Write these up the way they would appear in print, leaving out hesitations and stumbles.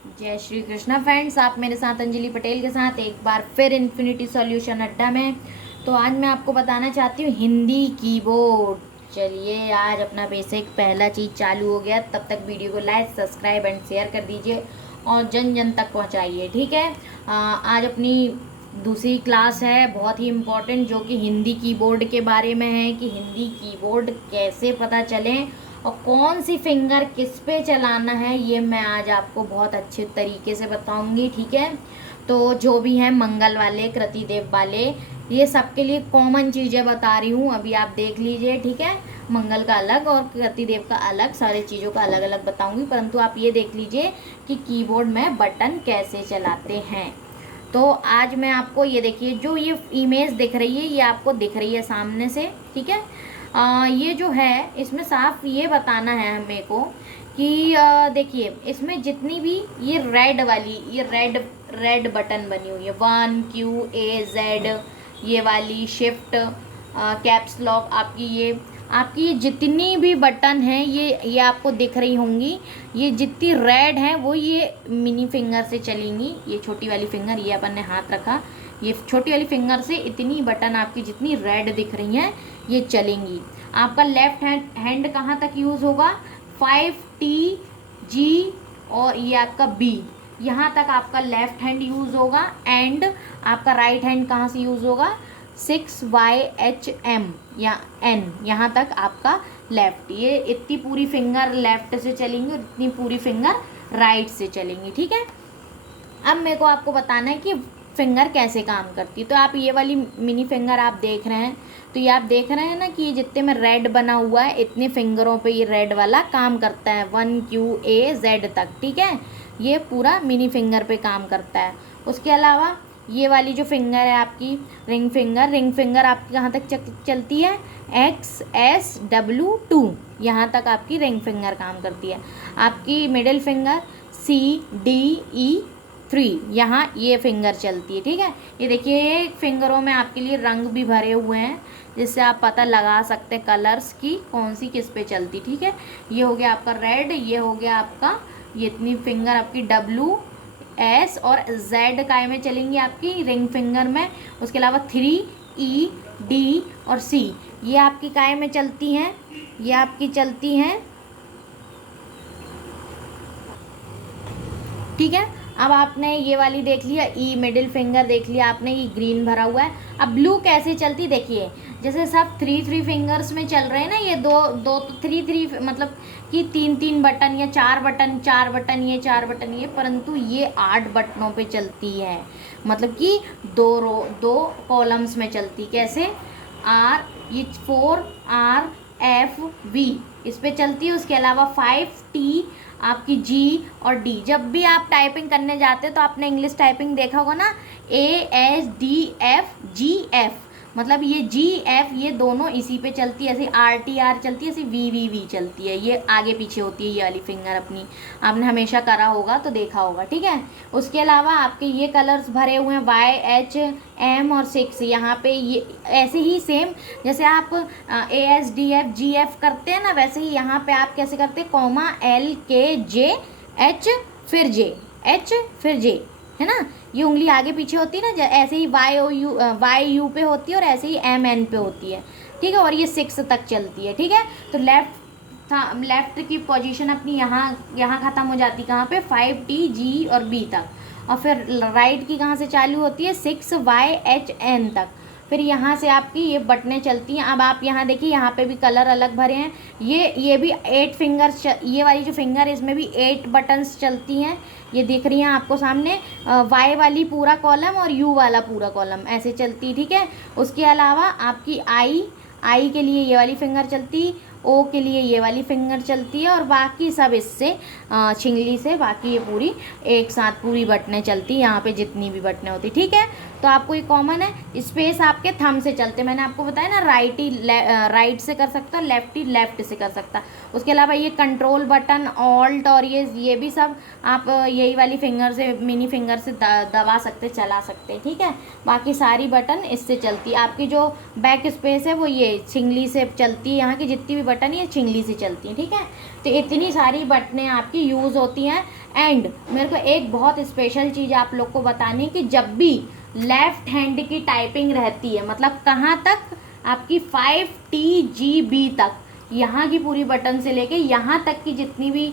जय श्री कृष्णा फ्रेंड्स, आप मेरे साथ अंजलि पटेल के साथ एक बार फिर इन्फिनिटी सॉल्यूशन अड्डा में। तो आज मैं आपको बताना चाहती हूँ हिंदी कीबोर्ड। चलिए आज अपना बेसिक पहला चीज़ चालू हो गया। तब तक वीडियो को लाइक सब्सक्राइब एंड शेयर कर दीजिए और जन जन तक पहुँचाइए, ठीक है। आज अपनी दूसरी क्लास है बहुत ही इम्पोर्टेंट, जो कि हिंदी कीबोर्ड के बारे में है कि हिंदी कीबोर्ड कैसे पता चलें और कौन सी फिंगर किस पे चलाना है, ये मैं आज आपको बहुत अच्छे तरीके से बताऊंगी, ठीक है। तो जो भी हैं मंगल वाले, कृतिदेव वाले, ये सबके लिए कॉमन चीज़ें बता रही हूँ, अभी आप देख लीजिए, ठीक है। मंगल का अलग और कृतिदेव का अलग, सारे चीज़ों का अलग अलग बताऊंगी, परंतु आप ये देख लीजिए कि कीबोर्ड में बटन कैसे चलाते हैं। तो आज मैं आपको ये देखिए, जो ये इमेज दिख रही है ये आपको दिख रही है सामने से, ठीक है। ये जो है इसमें साफ ये बताना है हमें को कि देखिए इसमें जितनी भी ये रेड वाली, ये रेड बटन बनी हुई है, 1 Q A Z, ये वाली शिफ्ट, कैप्स लॉक, आपकी जितनी भी बटन हैं ये आपको दिख रही होंगी। ये जितनी रेड हैं वो ये मिनी फिंगर से चलेंगी। ये छोटी वाली फिंगर, ये अपन ने हाथ रखा, ये छोटी वाली फिंगर से इतनी बटन आपकी जितनी रेड दिख रही हैं ये चलेंगी। आपका लेफ्ट हैंड कहाँ तक यूज़ होगा, 5T G और ये आपका B, यहाँ तक आपका लेफ्ट हैंड यूज़ होगा। एंड आपका राइट हैंड कहाँ से यूज़ होगा, 6YHM या N, यहाँ तक आपका लेफ्ट। ये इतनी पूरी फिंगर लेफ्ट से चलेंगी और इतनी पूरी फिंगर राइट से चलेंगी, ठीक है। अब मेरे को आपको बताना है कि फिंगर कैसे काम करती है। तो आप ये वाली मिनी फिंगर आप देख रहे हैं, तो ये आप देख रहे हैं ना कि ये जितने में रेड बना हुआ है इतने फिंगरों पे ये रेड वाला काम करता है, 1 Q A Z तक, ठीक है। ये पूरा मिनी फिंगर पे काम करता है। उसके अलावा ये वाली जो फिंगर है आपकी रिंग फिंगर आपकी कहाँ तक चलती है, XSW2, यहाँ तक आपकी रिंग फिंगर काम करती है। आपकी मिडिल फिंगर CDE3, यहाँ ये फिंगर चलती है, ठीक है। ये देखिए फिंगरों में आपके लिए रंग भी भरे हुए हैं, जिससे आप पता लगा सकते हैं कलर्स की कौन सी किस पे चलती, ठीक है। ये हो गया आपका रेड, ये हो गया आपका, ये इतनी फिंगर आपकी W S और Z काय में चलेंगी आपकी रिंग फिंगर में। उसके अलावा 3E D और C ये आपकी काय में चलती हैं, ये आपकी चलती हैं, ठीक है। अब आपने ये वाली देख लिया, ई मिडिल फिंगर देख लिया आपने, ये ग्रीन भरा हुआ है। अब ब्लू कैसे चलती देखिए, जैसे सब 3 फिंगर्स में चल रहे हैं ना, ये दो तो 3 मतलब कि 3 बटन या 4 बटन ये 4 बटन ये, परंतु ये 8 बटनों पे चलती है, मतलब कि 2 कॉलम्स में चलती। कैसे, ये 4RFV इस पे चलती है। उसके अलावा 5T आपकी G और D, जब भी आप टाइपिंग करने जाते हो तो आपने इंग्लिश टाइपिंग देखा होगा ना, ASDFGF, मतलब ये GF ये दोनों इसी पे चलती है। ऐसे RTR चलती है, ऐसे VVV चलती है, ये आगे पीछे होती है ये वाली फिंगर अपनी, आपने हमेशा करा होगा तो देखा होगा, ठीक है। उसके अलावा आपके ये कलर्स भरे हुए हैं YHM और 6, यहाँ पे ये ऐसे ही सेम जैसे आप ASDFGF करते हैं ना, वैसे ही यहाँ पे आप कैसे करते हैं, LKJH फिर J, है ना। ये उंगली आगे पीछे होती है ना, ऐसे ही YU पे होती है और ऐसे ही MN पे होती है, ठीक है। और ये 6 तक चलती है, ठीक है। तो लेफ्ट की पोजीशन अपनी यहाँ ख़त्म हो जाती, कहाँ पे, 5T G और B तक, और फिर राइट की कहाँ से चालू होती है, 6YHN तक। फिर यहाँ से आपकी ये बटनें चलती हैं। अब आप यहाँ देखिए, यहाँ पे भी कलर अलग भरे हैं। ये भी 8 फिंगर्स, ये वाली जो फिंगर है इसमें भी 8 बटन्स चलती हैं, ये दिख रही हैं आपको सामने। Y वाली पूरा कॉलम और U वाला पूरा कॉलम ऐसे चलती, ठीक है। उसके अलावा आपकी I के लिए ये वाली फिंगर चलती, O के लिए ये वाली फिंगर चलती है, और बाकी सब इससे छिंगली से बाकी ये पूरी एक साथ पूरी बटनें चलती है, यहाँ पे जितनी भी बटनें होती, ठीक है। तो आपको ये कॉमन है। स्पेस आपके थंब से चलते, मैंने आपको बताया ना, राइट से कर सकता, लेफ्ट से कर सकता। उसके अलावा ये कंट्रोल बटन, ऑल्ट और ये भी सब आप यही वाली फिंगर से, मिनी फिंगर से दबा सकते, चला सकते, ठीक है। बाकी सारी बटन इससे चलती। आपकी जो बैक स्पेस है वो ये छिंगली से चलती है, यहाँ की जितनी भी बटन ये चिंगली से चलती हैं, ठीक है। तो इतनी सारी बटनें आपकी यूज़ होती हैं। एंड मेरे को एक बहुत स्पेशल चीज़ आप लोग को बतानी है कि जब भी लेफ्ट हैंड की टाइपिंग रहती है, मतलब कहाँ तक, आपकी 5TGB तक, यहाँ की पूरी बटन से लेके यहाँ तक की जितनी भी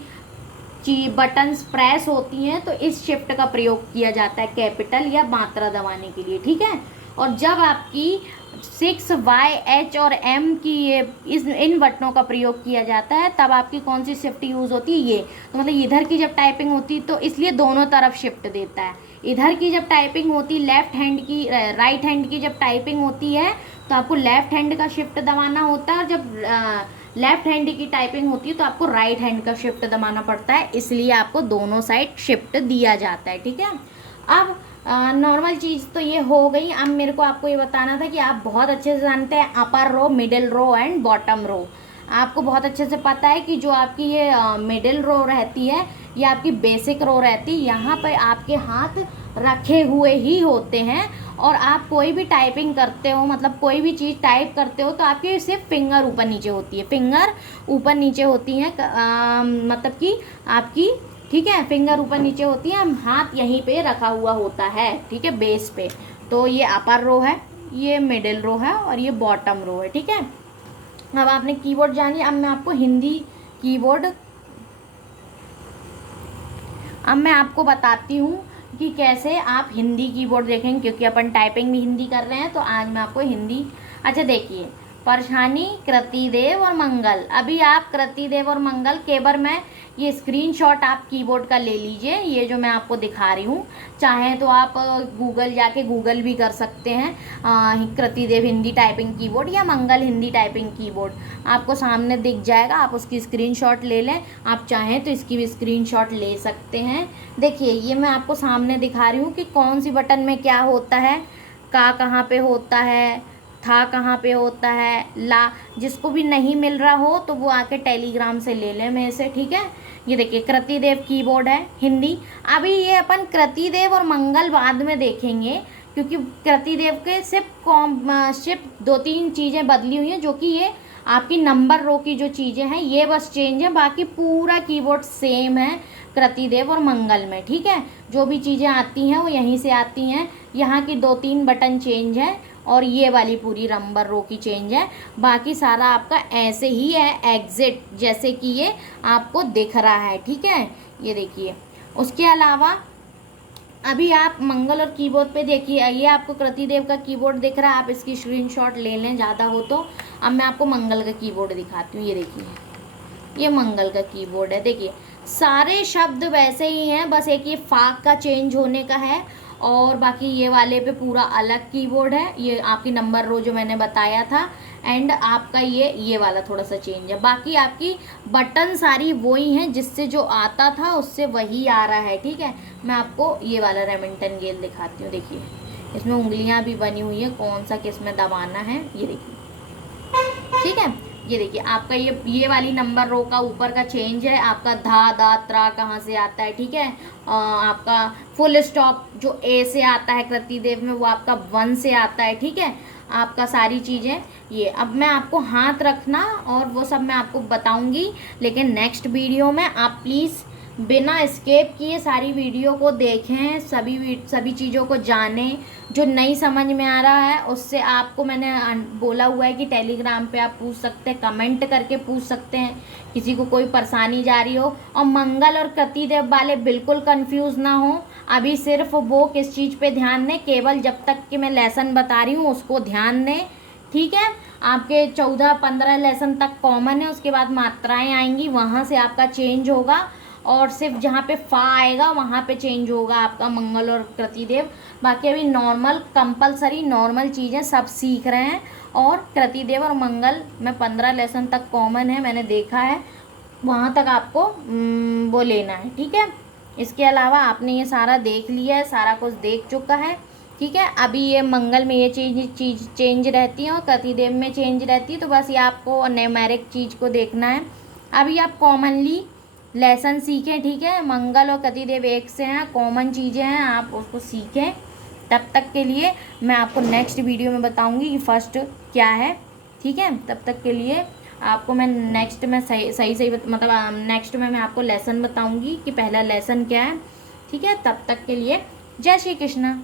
बटन्स प्रेस होती हैं, तो इस शिफ्ट का प्रयोग किया जाता है कैपिटल या मात्रा दबाने के लिए, ठीक है। और जब आपकी 6Y, H और M की ये इन बटनों का प्रयोग किया जाता है, तब आपकी कौन सी शिफ्ट यूज़ होती है, ये। तो मतलब इधर की जब टाइपिंग होती तो इसलिए दोनों तरफ शिफ्ट देता है। इधर की जब टाइपिंग होती लेफ्ट हैंड की, राइट हैंड की जब टाइपिंग होती है तो आपको लेफ्ट हैंड का शिफ्ट दबाना होता है, और जब लेफ्ट हैंड की टाइपिंग होती है तो आपको राइट हैंड का शिफ्ट दबाना पड़ता है, इसलिए आपको दोनों साइड शिफ्ट दिया जाता है, ठीक है। अब नॉर्मल चीज़ तो ये हो गई। अब मेरे को आपको ये बताना था कि आप बहुत अच्छे से जानते हैं upper row, middle row and bottom row. आपको बहुत अच्छे से पता है कि जो आपकी ये मिडिल रो रहती है, ये आपकी बेसिक रो रहती है। यहाँ पर आपके हाथ रखे हुए ही होते हैं, और आप कोई भी टाइपिंग करते हो, मतलब कोई भी चीज़ टाइप करते हो, तो आपकी सिर्फ फिंगर ऊपर नीचे होती है, फिंगर ऊपर नीचे होती हैं, मतलब कि आपकी, ठीक है, फिंगर ऊपर नीचे होती है, हाथ यहीं पे रखा हुआ होता है, ठीक है, बेस पे। तो ये अपर रो है, ये मिडिल रो है, और ये बॉटम रो है, ठीक है। अब आपने कीबोर्ड जानिए। अब मैं आपको हिंदी कीबोर्ड, अब मैं आपको बताती हूँ कि कैसे आप हिंदी कीबोर्ड देखेंगे, क्योंकि अपन टाइपिंग भी हिंदी कर रहे हैं, तो आज मैं आपको हिंदी। अच्छा देखिए, परछानी, कृतिदेव और मंगल। अभी आप कृतिदेव और मंगल, केवल मैं ये स्क्रीनशॉट आप कीबोर्ड का ले लीजिए, ये जो मैं आपको दिखा रही हूँ। चाहें तो आप गूगल जाके गूगल भी कर सकते हैं, कृतिदेव हिंदी टाइपिंग कीबोर्ड या मंगल हिंदी टाइपिंग कीबोर्ड, आपको सामने दिख जाएगा, आप उसकी स्क्रीनशॉट ले लें। आप चाहें तो इसकी भी स्क्रीनशॉट ले सकते हैं। देखिए, ये मैं आपको सामने दिखा रही हूँ कि कौन सी बटन में क्या होता है, का कहाँ पे होता है, था कहाँ पे होता है, ला। जिसको भी नहीं मिल रहा हो तो वो आके टेलीग्राम से ले लें मेरे से, ठीक है। ये देखिए, कृतिदेव कीबोर्ड है हिंदी। अभी ये अपन कृतिदेव और मंगल बाद में देखेंगे, क्योंकि कृतिदेव के सिर्फ 2-3 चीज़ें बदली हुई हैं, जो कि ये आपकी नंबर रो की जो चीज़ें हैं ये बस चेंज है, बाकी पूरा कीबोर्ड सेम है कृतिदेव और मंगल में, ठीक है। जो भी चीज़ें आती हैं वो यहीं से आती हैं। यहाँ की 2-3 बटन चेंज है, और ये वाली पूरी नंबर रो की चेंज है, बाकी सारा आपका ऐसे ही है एग्जिट, जैसे कि ये आपको दिख रहा है, ठीक है। ये देखिए, उसके अलावा अभी आप मंगल और कीबोर्ड पे देखिए, ये आपको कृतिदेव का कीबोर्ड दिख रहा है, आप इसकी स्क्रीनशॉट ले लें ज़्यादा हो तो। अब मैं आपको मंगल का कीबोर्ड दिखाती हूँ। ये देखिए, ये मंगल का कीबोर्ड है। देखिए, सारे शब्द वैसे ही हैं, बस एक ये फाक का चेंज होने का है, और बाकी ये वाले पे पूरा अलग कीबोर्ड है। ये आपकी नंबर रो जो मैंने बताया था, एंड आपका ये वाला थोड़ा सा चेंज है। बाकी आपकी बटन सारी वही हैं, जिससे जो आता था उससे वही आ रहा है, ठीक है। मैं आपको ये वाला रेमिंगटन गेल दिखाती हूँ। देखिए, इसमें उंगलियाँ भी बनी हुई है, कौन सा किस में दबाना है, ये देखिए, ठीक है। ये देखिए, आपका ये वाली नंबर रो का ऊपर का चेंज है। आपका धा, दा, त्रा कहाँ से आता है, ठीक है। आपका फुल स्टॉप जो ए से आता है कृतिदेव में, वो आपका 1 से आता है, ठीक है। आपका सारी चीज़ें ये, अब मैं आपको हाथ रखना और वो सब मैं आपको बताऊंगी, लेकिन नेक्स्ट वीडियो में आप प्लीज़ बिना स्किप किए सारी वीडियो को देखें, सभी चीज़ों को जानें। जो नहीं समझ में आ रहा है उससे आपको मैंने बोला हुआ है कि टेलीग्राम पे आप पूछ सकते हैं, कमेंट करके पूछ सकते हैं, किसी को कोई परेशानी जा रही हो। और मंगल और कृतिदेव वाले बिल्कुल कंफ्यूज ना हो, अभी सिर्फ वो किस चीज़ पे ध्यान दें, केवल जब तक कि मैं लेसन बता रही हूँ उसको ध्यान दें, ठीक है। आपके 14-15 लेसन तक कॉमन है, उसके बाद मात्राएँ आएंगी, वहाँ से आपका चेंज होगा, और सिर्फ जहाँ पे फा आएगा वहाँ पे चेंज होगा आपका मंगल और कृतिदेव। बाकी अभी नॉर्मल कंपलसरी नॉर्मल चीज़ें सब सीख रहे हैं, और कृतिदेव और मंगल में 15 लेसन तक कॉमन है, मैंने देखा है, वहाँ तक आपको वो लेना है, ठीक है। इसके अलावा आपने ये सारा देख लिया है, सारा कुछ देख चुका है, ठीक है। अभी ये मंगल में ये चीज़ चेंज रहती है और कृतिदेव में चेंज रहती है, तो बस ये आपको न्यूमेरिक चीज़ को देखना है। अभी आप कॉमनली लेसन सीखें, ठीक है। मंगल और कृतिदेव एक से हैं, कॉमन चीज़ें हैं, आप उसको सीखें। तब तक के लिए मैं आपको नेक्स्ट वीडियो में बताऊंगी कि फर्स्ट क्या है, ठीक है। तब तक के लिए आपको मैं नेक्स्ट में सही मतलब नेक्स्ट में मैं आपको लेसन बताऊंगी कि पहला लेसन क्या है। ठीक है, तब तक के लिए जय श्री कृष्णा।